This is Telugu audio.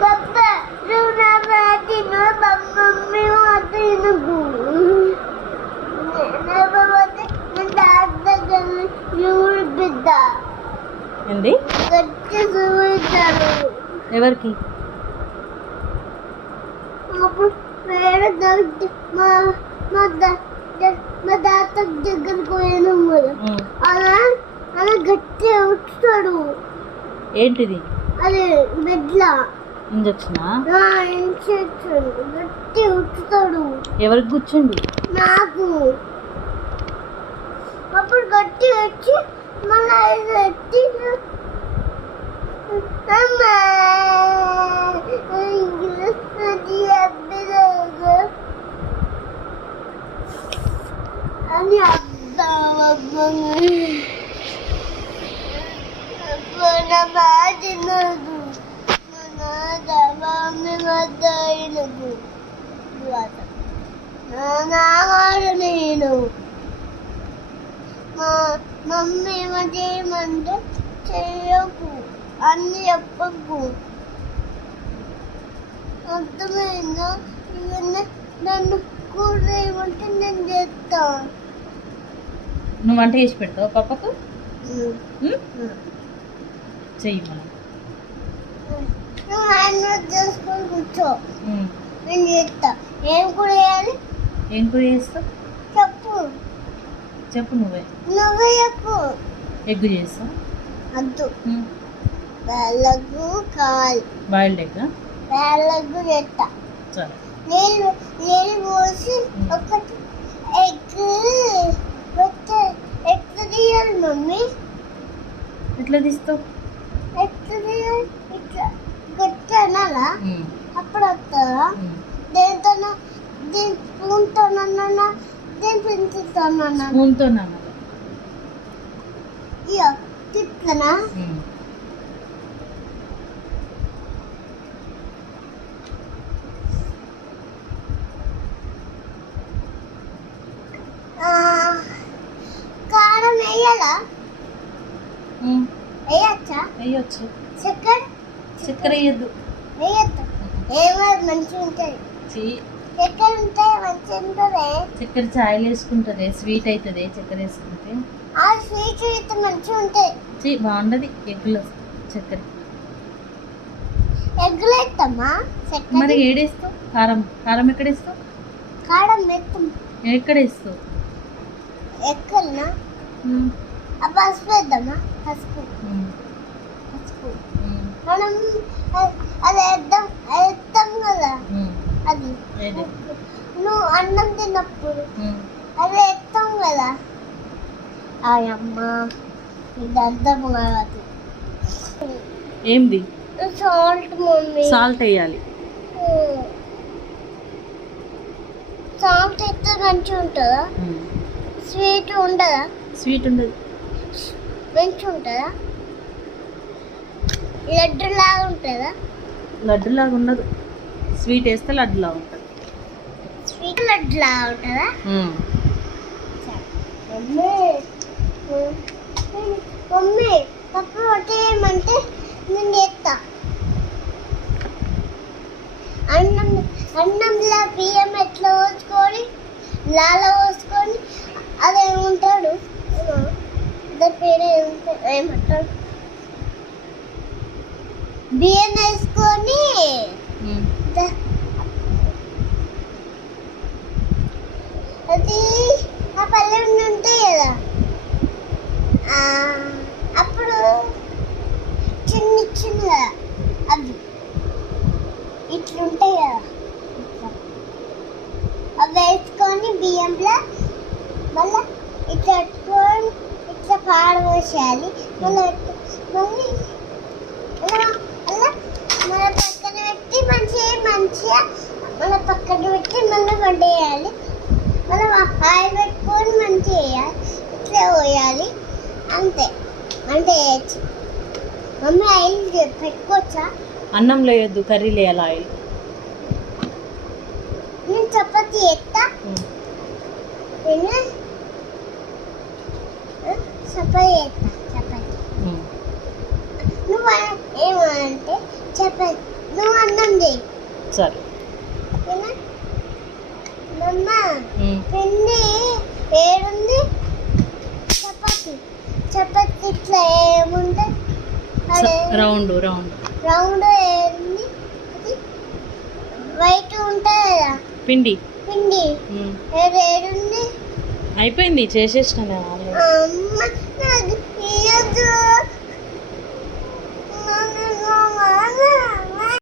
Papa, Luna Mati, no, Mummy, what do you do? Never want it, and that's the girl you will be there. ఏంది ఎవరికి వేరే మా తాత దగ్గరికి పోయాను అలా అలా గట్టి ఉచ్చుతాడు. ఏంటిది అది బెడ్లా ఇంజక్షనా ఇంజక్షన్ గట్టి ఉచ్చుతాడు. ఎవరికి కూర్చుంది నాకు అప్పుడు గట్టి వచ్చి మళ్ళీ ఐదు ఎత్తి అని తినదు అయినదు నాగాడు నేను మమ్మీ ఏమంటే చెయ్యకు అన్ని చెప్పకు అర్థమైందా? ఇవన్నీ నన్ను కూర ఏమంటే నేను చేస్తా. నువ్వు వంట చేసి పెడతావు పప్పకు చెయ్యి మనం నువ్వు హ్యాండ్ వాష్ చేసుకొని కూర్చో నేను చేస్తా. ఏం కూర చేయాలి? ఏం కూర చేస్తావు చెప్పు చెప్పు నువ్వే చెప్పు. ఎగ్గు చేస్తావు వద్దు వేళ్ళకు కాల్ బాయిల్డ్ ఎగ్ వేళ్ళకు చేస్తా. సరే నీళ్ళు పోసి ఒకటి ఎగ్ ఎట్లా తీయాలి మమ్మీ? ఎట్లా తీస్తావు ఎట్లా తీయాలి? ఇట్లా గట్టి అనాలా? అప్పుడు వస్తుందా? దేంతో దీని స్పూన్తో దీని పెంచుతో స్పూన్తో ఇక తిట్లనా? కారం వేయాలా? వేయచ్చా? వేయచ్చు. చక్కెర వేయద్దు. వేయద్దు. ఏమో మంచిగా ఉంటుంది. చక్కెర ఉంటే మంచిగా ఉంటుంది. చక్కెర ఛాయలు వేసుకుంటుంది స్వీట్ అవుతుంది చక్కెర వేసుకుంటే. ఆ స్వీట్ అయితే మంచిగా ఉంటుంది. బాగుండదు ఎగ్గులో చక్కెర. ఎగ్గులు వేస్తామా? మరి ఏడేస్తావు? కారం కారం ఎక్కడేస్తావు? కారం వేస్తాం. ఎక్కడేస్తావు? ఎక్కడనా? పసుపు వేద్దామా? పసుపు మనం అది వేద్దాం కదా. అది నువ్వు అన్నం తిన్నప్పుడు అది వేస్తాం కదా. అమ్మ ఇది అర్థం కాదు. ఏంది? Salt mummy. సాల్ట్ వేయాలి. సాల్ట్ అయితే మంచిగా ఉంటుందా? స్వీట్ ఉండదా? స్వీట్ ఉండదు. మంచిగా ఉంటుందా? లడ్డు లాగా ఉంటుందా? లడ్డు లాగా ఉండదు. స్వీట్ వేస్తే లడ్డు లాగా ఉంటుంది. స్వీట్ లడ్డు లాగా ఉంటుందా? మమ్మీ పప్పు పట్టేయమంటే నేను చేస్తా. అన్నంలో బియ్యం ఎట్లా పోసుకొని లాల పోసుకొని అదేమంటాడు దాని పేరు ఏమంటాడు? బియ్యం వేసుకొని అది ఆ పల్లె ఉంటాయి కదా. అప్పుడు చిన్నగా అవి ఇట్లుంటాయి కదా. అవి వేసుకొని బియ్యంలో మళ్ళీ ఇట్లా పెట్టుకొని ఇట్లా పాడవేసేయాలి. మళ్ళీ అలా మన పక్కన పెట్టి మంచిగా మన పక్కన పెట్టి మళ్ళీ వండేయాలి. మనం ఆయిల్ పెట్టుకొని మంచిగా వేయాలి. ఇట్లా పోయాలి అంతే. అంటే వేయచ్చు. మమ్మీ ఆయిల్ పెట్టుకోవచ్చా? అన్నంలో వేయద్దు, కర్రీలో వేయాలి ఆయిల్. నేను చపాతీ చేస్తా. చపాతీ చేస్తా. చపాతీ నువ్వు ఒకసారి. మమ్మ పిండి ఏడుంది చపాతి చపాతి ఇట్లా ఏముంది రౌండ్ రౌండ్ రౌండ్ ఏడుంది అది వైట్ ఉంటుంది కదా పిండి. పిండి ఏడుంది అయిపోయింది చేసేసిన అమ్మ